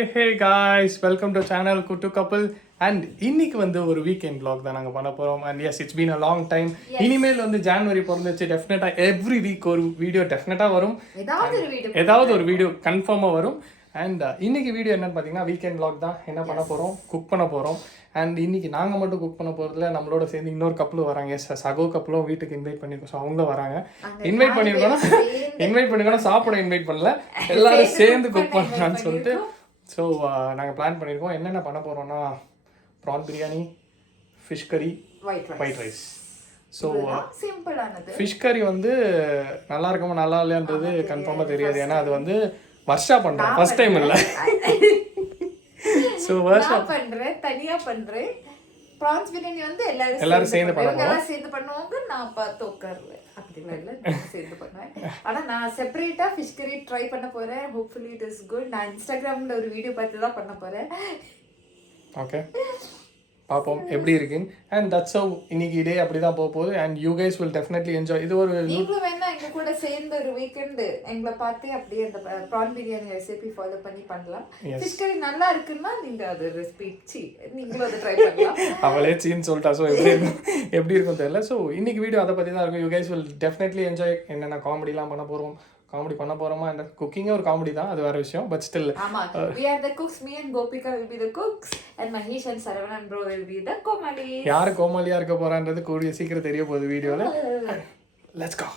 Hey guys, welcome to channel Kuttu Couple and இன்னைக்கு வந்து ஒரு வீக்கெண்ட் vlog தான் நாங்க பண்ண போறோம் and yes it's been a long time. இனிமேல் வந்து ஜனவரி பிறந்துச்சு டெஃபினட்டா எவ்ரி வீக் ஒரு வீடியோ டெஃபினட்டா வரும். ஏதாவது ஒரு வீடியோ கன்ஃபார்மா வரும். அண்ட் இன்னைக்கு வீடியோ என்னன்னு பார்த்தீங்கன்னா வீக்கெண்ட் vlog தான். என்ன பண்ண போறோம், குக் பண்ண போறோம். அண்ட் இன்னைக்கு நாங்க மட்டும் குக் பண்ண போறதுல நம்மளோட சேர்ந்து இன்னொரு கப்பலும் வராங்க. சகோ கப்பலும் வீட்டுக்கு இன்வைட் பண்ணிருக்கோம். ஸோ அவங்களும் வராங்க. இன்வைட் பண்ணிருக்கோம் சாப்பிட இன்வைட் பண்ணல, எல்லாரும் சேர்ந்து குக் பண்ணலாம்னு சொல்லிட்டு ஸோ நாங்கள் பிளான் பண்ணியிருக்கோம். என்னென்ன பண்ண போகிறோம்னா ப்ரான் பிரியாணி, ஃபிஷ் கறி, ஒயிட் ரைஸ். ஸோ ஃபிஷ் கறி வந்து நல்லா இருக்குமா நல்லா இல்லையான்றது கன்ஃபார்மாக தெரியாது. ஏன்னா அது வந்து வர்ஷா பண்ணுறோம், ஃபர்ஸ்ட் டைம் இல்லை. ஸோ வர்ஷா பண்ணுறேன், தனியாக பண்ணுறேன். ப்ரான்ஸ் பிரியாணி வந்து எல்லாரும் சேர்ந்து பண்ணுவாங்க. நான் பார்த்து உட்காருவேன், அப்படிலாம் இல்லை, சேர்ந்து பண்ணுவேன். ஆனால் நான் செப்பரேட்டாக ஃபிஷ் கறி ட்ரை பண்ண போகிறேன். Hopefully it is good. நான் இன்ஸ்டாகிராமில் ஒரு வீடியோ பார்த்து தான் பண்ண போகிறேன். ஓகே, பார்ப்போம் எப்படி இருக்குன்னு. அண்ட் தட்ஸ் ஹவ் இன்னைக்கு டே அப்படி தான் போக போகுது. And you guys will definitely enjoy. இது ஒரு நீங்களும் வேணா எங்க கூட சேர்ந்து ஒரு வீக்கெண்ட் எங்களை பார்த்து அப்படியே அந்த ப்ரான் பிரியாணி ரெசிபி ஃபாலோ பண்ணி பண்ணலாம். ஃபிஷ் கறி நல்லா இருக்குன்னா நீங்க அது ரெசிபி நீங்களும் அதை ட்ரை பண்ணலாம். அவளே சீன்னு சொல்லிட்டா. ஸோ எப்படி இருக்கும் தெரியல. ஸோ இன்னைக்கு வீடியோ அதை பற்றி தான் இருக்கும். You guys will definitely enjoy. என்னென்ன காமெடிலாம் பண்ண போகிறோம், காமெடி பண்ண போறோமா, அந்த குக்கிங்கே ஒரு காமெடி தான், அது வேற விஷயம். But still we are the cooks. Me and Gopika will be the cooks and Mahesh and Saravanan bro will be the கோமாளி. யார் கோமாளியா இருக்க போறான்றது கூடிய சீக்கிரம் தெரிய போகுது வீடியோல. Let's go.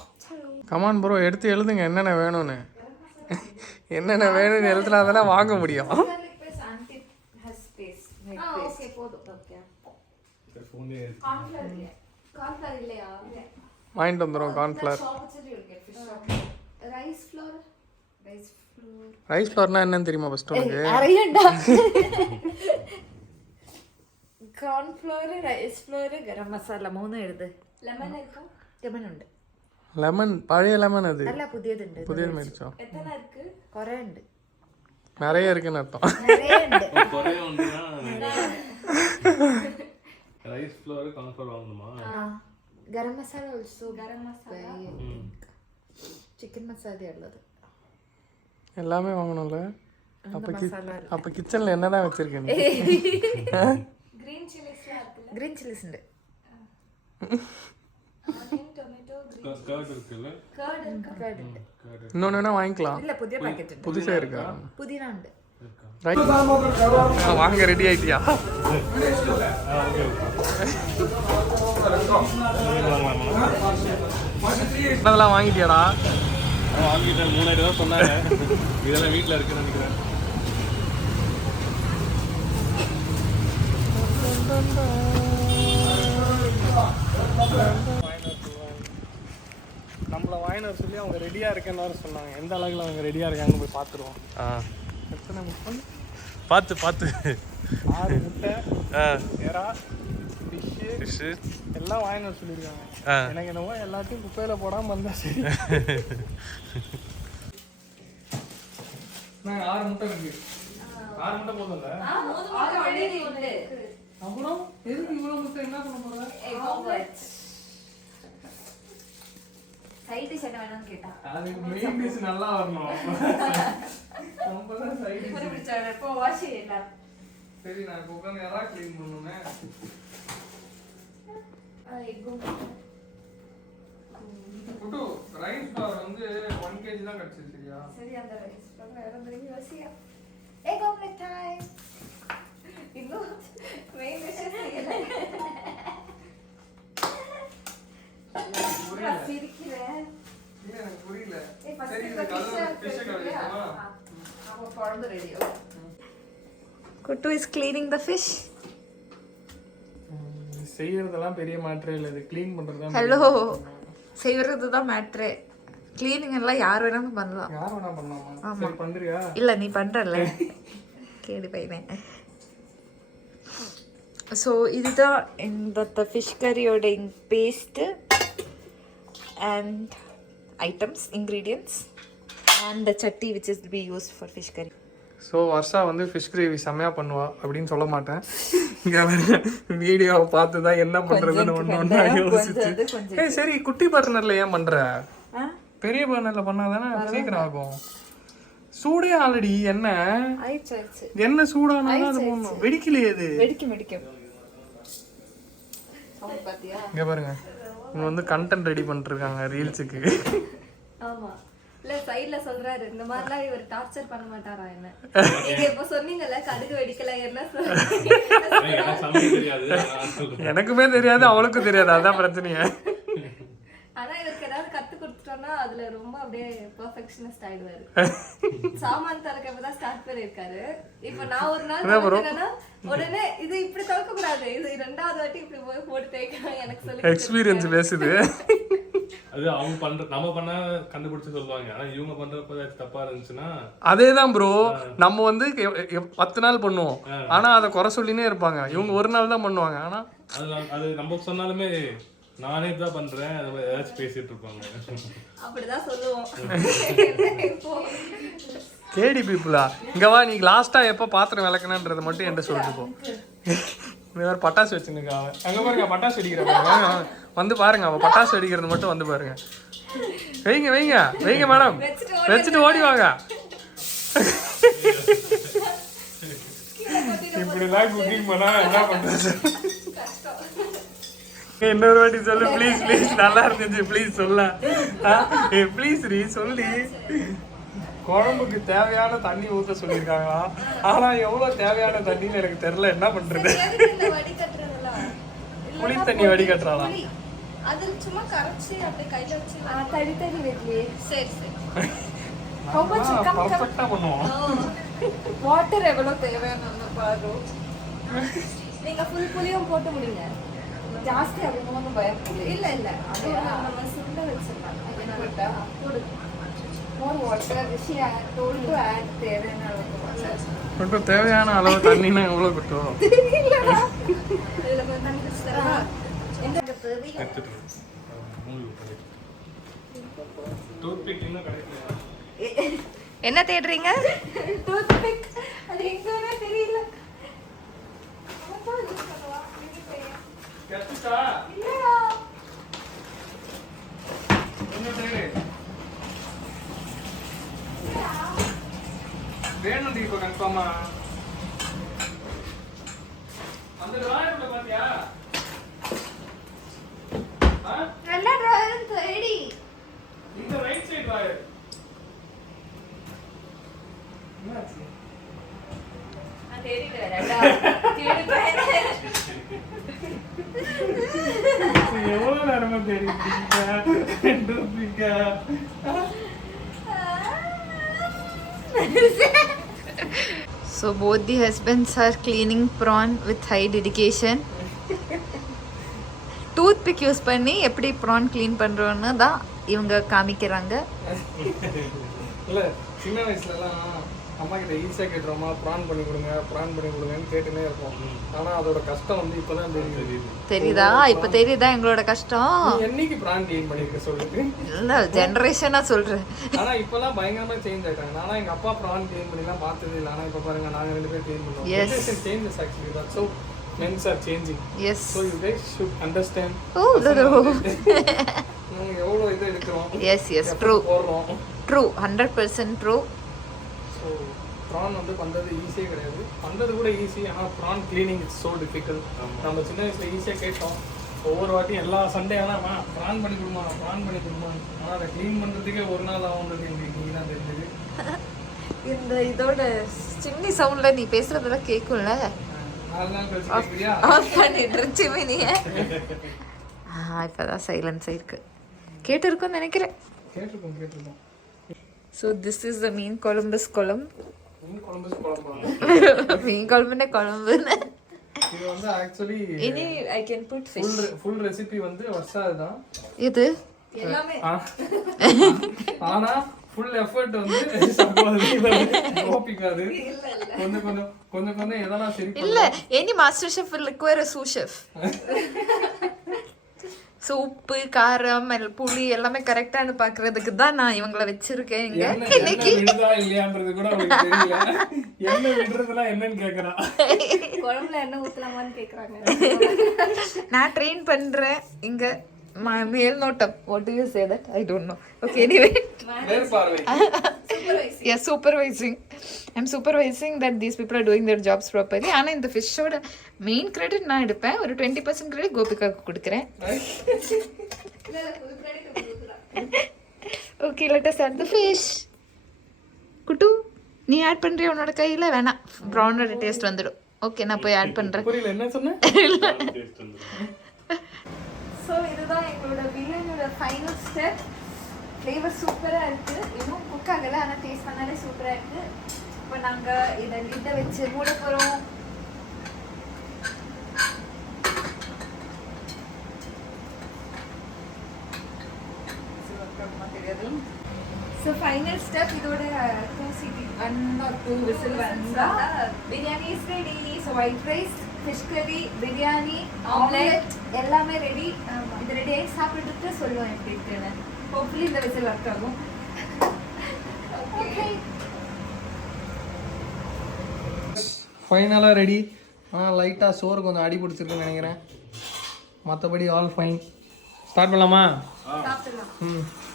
Come on bro, எடுத்து எழுதுங்க என்னென்ன வேணும்னு. என்னென்ன வேணும்னு எழுதுனா தானே வாங்க முடியும். ஓகே போதும். ஓகே கார்ன்ஃப்ளவர் இல்லையா? வாங்கிட்டு வந்துரும் கார்ன்ஃப்ளவர். ரைஸ் ஃப்ளோர்னா என்னன்னு தெரியுமா ஃபர்ஸ்ட் உங்களுக்கு? அரையண்டா. Corn floor, rice floor, garam masala மூணு எழுது. லெமன் இருக்கா? லெமன் ഉണ്ട്. லெமன் பழைய லெமன் அது. இல்ல புதியது ഉണ്ട്. புதியது மேடிச்சோ. எத்தனை இருக்கு? குறை ഉണ്ട്. நிறைய இருக்குன்னு அர்த்தம். நிறைய ഉണ്ട്. குறை உண்டுனா ரைஸ் ஃப்ளோர் கார்ன் ஃப்ளோர் வாங்கணுமா? கரம் மசாலா also. கரம் மசாலா, சிக்கன் மசாலா உள்ளது எல்லாமே வாங்கணும்ல. அப்ப கிச்சன்ல என்னதான் வச்சிருக்கீங்க? கிரீன் சில்லிஸ்ல இருக்குல. கிரீன் சில்லிஸ் ഉണ്ട്. ஆனியன், டொமேட்டோ, கர்ட் இருக்குல. கர்ட் ഉണ്ട്. இன்னொன்னு வாங்கிக்கலாம். இல்ல புதிய பாக்கெட் ഉണ്ട്. புதுசா இருக்கா? புதினா ഉണ്ട്. வாங்க, ரெடி ஆயிட்டியா? அதெல்லாம் வாங்கிட்டியாடா? வாங்கிட்டேன். 3000 தான் சொன்னாங்க. இதெல்லாம் வீட்டில் இருக்குன்னு நினைக்கிறேன். நம்மளை வாங்கினார் சொல்லி அவங்க ரெடியாக இருக்கேன்னு சொன்னாங்க. எந்த அளவுக்கு அவங்க ரெடியாக இருக்காங்கன்னு போய் பார்த்துருவோம். எத்தனை முட்டை? பார்த்து 6 முட்டை, எறா, ஃபிஷ்ஷு எல்லாம் வாங்கினார் சொல்லியிருக்காங்க. எனக்கு என்னவோ எல்லாத்தையும் குப்பையில் போடாமல் வந்தால் சரி. நான் 6 முட்டை இருக்கு. 6 முட்டை போதும்ல? அப்புறம் எதுக்கு இவ்வளோ முட்டை? என்ன பண்ண போகிறேன்? சைட் டிஷ் என்ன வேணும்னு கேட்டான். அது மெயின் டிஷ் நல்லா வரணும். அப்பதான் சைட் டிஷ் பிடிச்சாரு. இப்போ வாஷ் எல்லாம் சரி. நான் இப்போ உட்கார்ந்து எறா க்ளீன் பண்ணுனே. குட்டு ரைஸ் ஃப்ளவர் வந்து 1 kg தான் கிடைச்சது. சரியா? சரி, அந்த ரைஸ் ஃப்ளவர் வேற மாதிரி யோசியா. Egg omelette time. இன்னும் மெயின் டிஷ் செய்யல. புரியல. சரி, இந்த கலர் ஃபிஷ் கலரிமா? அப்ப குழம்பு ready. Kuttu is cleaning the fish. செய்யறதெல்லாம் பெரிய மேட்டரே இல்லை, இது க்ளீன் பண்றது தான். ஹலோ, செய்யறது தான் மேட்டரே. க்ளீனிங் எல்லாம் யார் வேணாலும் பண்ணலாம். யார் வேணா பண்ணலாமா? சரி பண்றியா? இல்ல நீ பண்றல. கேடி பையனே. ஸோ இதுதான் இந்த ஃபிஷ் கறியோட paste and items, ingredients and the chatti which is to be used for fish curry. So Varsha வந்து ஃபிஷ் கிரேவி செம்மையாக பண்ணுவா அப்படின்னு சொல்ல மாட்டேன். இங்கே வீடியோவை பார்த்து தான் என்ன பண்ணுறதுன்னு ஒன்று யோசிச்சு. சரி, குட்டி பர்னரில் ஏன் பண்ணுற? பெரிய பர்னரில் பண்ணால் தானே சீக்கிரம் ஆகும். சூடே ஆல்ரெடி என்ன ஆயிடுச்சு என்ன சூடானாலும் அது போடணும். வெடிக்கலையே அது. வெடிக்கும் பாத்தியா? இங்க பாருங்க, இவங்க வந்து கண்டென்ட் ரெடி பண்ணிட்டு இருக்காங்க ரீல்ஸுக்கு. ஆமா இல்ல சைடுல சொல்றாரு இந்த மாதிரிலாம் இவர் டார்ச்சர் பண்ண மாட்டாரா என்ன? நீங்க இப்ப சொன்னீங்கல்ல கடுகு வெடிக்கல என்ன எனக்குமே தெரியாது அவளுக்கும் தெரியாது, அதான் பிரச்சனையே. ஆனா இவருக்கு ஏதாவது கத்து கொடுத்துட்டோம்னா அதுல ரொம்ப அப்படியே பெர்ஃபெக்ஷனிஸ்ட் ஆயிடுவாரு. சாமான் தலக்கப்பதான் ஸ்டார்ட் பண்ணிருக்காரு. இப்ப நான் ஒரு நாள் என்னன்னா உடனே இது இப்படி தலக்க கூடாது, இது ரெண்டாவது வாட்டி இப்படி போய் போட்டு தேய்க்கணும் எனக்கு சொல்லி எக்ஸ்பீரியன்ஸ் பேசுது. அது அவங்க பண்ற நம்ம பண்ண கண்டுபிடிச்சு சொல்லுவாங்க. ஆனா இவங்க பண்றப்ப தப்பா இருந்துச்சுன்னா அதேதான் ப்ரோ. நம்ம வந்து 10 நாள் பண்ணுவோம், ஆனா அதை குறை சொல்லினே இருப்பாங்க. இவங்க ஒரு நாள் தான் பண்ணுவாங்க. ஆனா அது நம்ம சொன்னாலுமே நானே தான் பண்றேன் ஏதாச்சும் பேசிட்டு இருப்பாங்க. அப்படிதான் சொல்லுவோம். கேடி பீப்புளா இங்க வா, நீ லாஸ்டா எப்ப பாத்திரம் விளக்கணும்ன்றத மட்டும் என்கிட்ட சொல்லிட்டு போ. வேற பட்டாசு வச்சுருக்கா அங்க பாருங்க, பட்டாசு வெடிக்கிறா வந்து பாருங்க. அவ பட்டாசு வெடிக்கிறது மட்டும் வந்து பாருங்க. வைங்க வைங்க வைங்க மேடம், வச்சுட்டு ஓடி வாங்க. இப்படிலாம் குக்கிங் பண்ணா என்ன பண்றது? இன்னொரு வாட்டி சொல்லு ப்ளீஸ் ப்ளீஸ். நல்லா இருந்துச்சு ப்ளீஸ் சொல்ல. ப்ளீஸ் ரீ சொல்லி. குழம்புக்கு தேவையான தண்ணி ஊற்ற சொல்லியிருக்காங்களா? ஆனா எவ்வளவு தேவையான தண்ணின்னு எனக்கு தெரியல. என்ன பண்றது? புளி தண்ணி வடிகட்டுறாளா? அது சும்மா கரைச்சி அப்படியே கையில வச்சு தடி தடி வெட்டி. சரி சரி. பர்ஃபெக்ட்டா பண்ணுவோம். வாட்டர் எவ்வளவு தேவைன்னு பாரு. நீங்க ஃபுல் புளியும் போட்டு முடிங்க. ஜாஸ்தி அப்படினு பயப்படல. இல்ல இல்ல அது நம்ம சுண்ட வச்சிரலாம். என்ன போட்டா போடு. more water she add told to add தேவையான அளவு கொட்ட. தேவையான அளவு தண்ணினா எவ்வளவு கொட்டும்? தெரியலடா. இதுல கொஞ்சம் தண்ணி ஊத்துறா. எங்க தேவை டூத் பிக் இன்னும் கிடைக்கல. என்ன தேடுறீங்க? Toothpick. அது எங்கனே தெரியல. கத்துட்டா இல்லடா. என்ன தேவை? வேணும் இப்போ கன்ஃபார்மா. அந்த டிராயர்ல பாத்தியா? நல்ல டிராயர் தேடி. இந்த ரைட் சைடு டிராயர். என்னாச்சு? நான் தேடிட்டு வரேன்டா. தேடி பாரு. எவ்வளவு நேரமா தேடிட்டீங்க? So both the husbands are cleaning prawn with high dedication. Toothpick use பண்ணி எப்படி prawn clean பண்றோம்னு தான் இவங்க காமிக்கிறாங்க. இல்ல சின்ன வயசுலலாம் அம்மா கிட்ட ஈஸியாக கேட்டுறோமா ப்ரான் பண்ணி கொடுங்கன்னு கேட்டுனே இருப்போம். ஆனா அதோட கஷ்டம் வந்து இப்பதான் தெரியுதா? இப்ப தெரியுதா எங்களோட கஷ்டம்? என்னைக்கு ப்ரான் க்ளீன் பண்ணிருக்க சொல்லுது? இல்ல ஜெனரேஷனா சொல்றேன். ஆனா இப்பெல்லாம் பயங்கரமா சேஞ்ச் ஆயிட்டாங்க. ஆனா எங்க அப்பா ப்ரான் க்ளீன் பண்ணிலாம் பார்த்தது இல்லை. ஆனா இப்ப பாருங்க நாங்க 2 பேரும் க்ளீன் பண்ணுவோம். Generation changes actually. That's so men's are changing. Yes. So you guys should understand. Oh, நாங்க எவ்வளவு இது எடுக்கிறோம். Yes, yes, true. True, 100% true. So prawn வந்து பண்ணுறது ஈஸியே கிடையாது. பண்ணுறது கூட ஈஸி, ஆனால் prawn cleaning it's so difficult. நம்ம சின்ன வயசில் ஈஸியாக கேட்டோம். ஒவ்வொரு வாட்டியும் எல்லா சண்டே ஆனால் ப்ரான் பண்ணி கொடுமா. ஆனால் அதை க்ளீன் பண்ணுறதுக்கே ஒரு நாள் ஆகுன்றது எங்களுக்கு இன்னைக்கு தான் தெரிஞ்சது. இந்த இதோட சின்ன சவுண்ட்ல நீ பேசுறதெல்லாம் கேட்கும்ல? 4 நாள் கழிச்சு கேட்குறியா? ஆஃப் பண்ணிட்டு இருந்துச்சு நீ. இப்போதான் சைலன்ஸ் ஆயிருக்கு. கேட்டிருக்கோன்னு நினைக்கிறேன். கேட்டிருக்கோம். So this is the mean Columbus குழம்பு. மீன் குழம்புனே குழம்புன்னு. இது வந்து ஆக்சுவலி இனி I can put fish. Full recipe வந்து வர்ஷாது தான். இது எல்லாமே. ஆனா ஃபுல் எஃபர்ட் வந்து சம்பாதிக்காது. கொஞ்சம் எதனா சரி இல்ல any master chef will require a sous chef. So உப்பு காரம் புளி எல்லாமே கரெக்டானு பாக்குறதுக்கு தான் நான் இவங்களை வச்சிருக்கேன். இங்க இன்னைக்கு இல்லையான்றது கூட தெரியல. என்ன விடுறதுலாம் என்னன்னு கேக்குறா. குழம்புல என்ன ஊத்தலாமான்னு கேக்குறாங்க. நான் ட்ரெயின் பண்றேன் இங்க மேல் நோட்டம். What do you say that? I don't know. Okay anyway மேற்பார்வை supervising I'm supervising that these people are doing their jobs properly. ஆனால் இந்த ஃபிஷ்ஷோட மெயின் கிரெடிட் நான் எடுப்பேன். ஒரு 20% கிரெடிட் கோபிகாவுக்கு கொடுக்குறேன். Okay, let us add the fish. குட்டு, நீ ஆட் பண்றியா? உன்னோட கையில வேணாம், ப்ரானோட டேஸ்ட் வந்துடும். ஓகே, நான் போய் ஆட் பண்றேன். புரியல என்ன சொன்னேன். ஸோ இதுதான் எங்களோட பிரியாணியோட ஃபைனல் ஸ்டெப். ஃப்ளேவர் சூப்பராக இருக்குது. இன்னும் குக் ஆகலை, ஆனால் டேஸ்ட் பண்ணாலே சூப்பராக இருக்குது. இப்போ நாங்கள் இதை லிட்டை வச்சு மூட போகிறோம். தெரியாது. ஸோ ஃபைனல் ஸ்டெப் இதோட 1 or 2 விசில் வந்தால் biryani is ready. So white rice, fish கறி, பிரியாணி, ஆம்லெட் எல்லாமே ரெடி. இது ரெடி ஆகி சாப்பிட்டுட்டு சொல்லுவோம் எப்படி இருக்குன்னு. ஹோப்ஃபுல்லி இந்த விசில் ஒர்க் ஆகும். ஓகே, ஃபைனலாக ரெடி. ஆனால் லைட்டாக சோறு கொஞ்சம் அடி பிடிச்சிருக்குன்னு நினைக்கிறேன். மற்றபடி ஆல் ஃபைன். ஸ்டார்ட் பண்ணலாமா? சாப்பிடலாம்.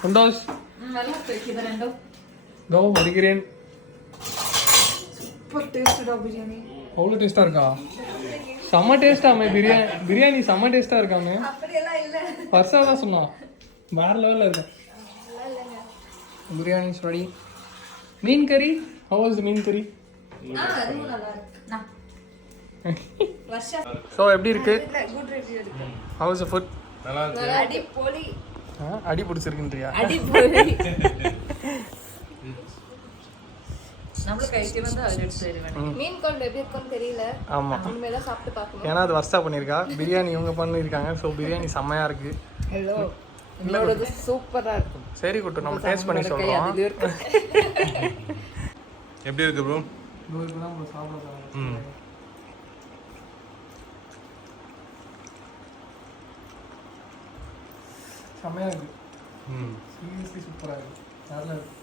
சந்தோஷ் நல்லா இது ரெண்டும் கோ முடிக்கிறேன். சூப்பர் டேஸ்டா பிரியாணி. அவ்வளோ டேஸ்ட்டாக இருக்கா? செம்ம டேஸ்ட்டாமே பிரியாணி செம்ம டேஸ்ட்டாக இருக்காமே. அப்படியெல்லாம் இல்லை, ஃபர்ஸ்டாக தான் சொன்னான். வேற லெவலில் இருக்கும் பிரியாணி. ரெடி. மீன் கறி, ஹவ் வாஸ் தி மீன் கறி? அதுவும் நல்லா இருக்கு. ஸோ எப்படி இருக்கு? குட் ரிவ்யூ இருக்கு. How was the food? நல்லா இருக்கு. அடி போலி. அடி பிடிச்சிருக்குன்றியா? அடி போலி. நம்மளுக்கு கைக்கு வந்து அது எடுத்து தருவேன். மீன் குழம்பு எப்படி இருக்குன்னு தெரியல. ஆமாம், உண்மையில சாப்பிட்டு பார்க்கணும். ஏன்னா அது வர்ஸ்டா பண்ணியிருக்கா. பிரியாணி இவங்க பண்ணியிருக்காங்க. ஸோ பிரியாணி செம்மையாக இருக்கு. ஹலோ, என்னோடது சூப்பரா இருக்கும். சரி குட்டு, நம்ம டேஸ்ட் பண்ணி சொல்கிறோம். எப்படி இருக்கு ப்ரோ? செம்மையாக இருக்கு. சீரியஸ்லி சூப்பராக இருக்கு. நல்லா இருக்கு.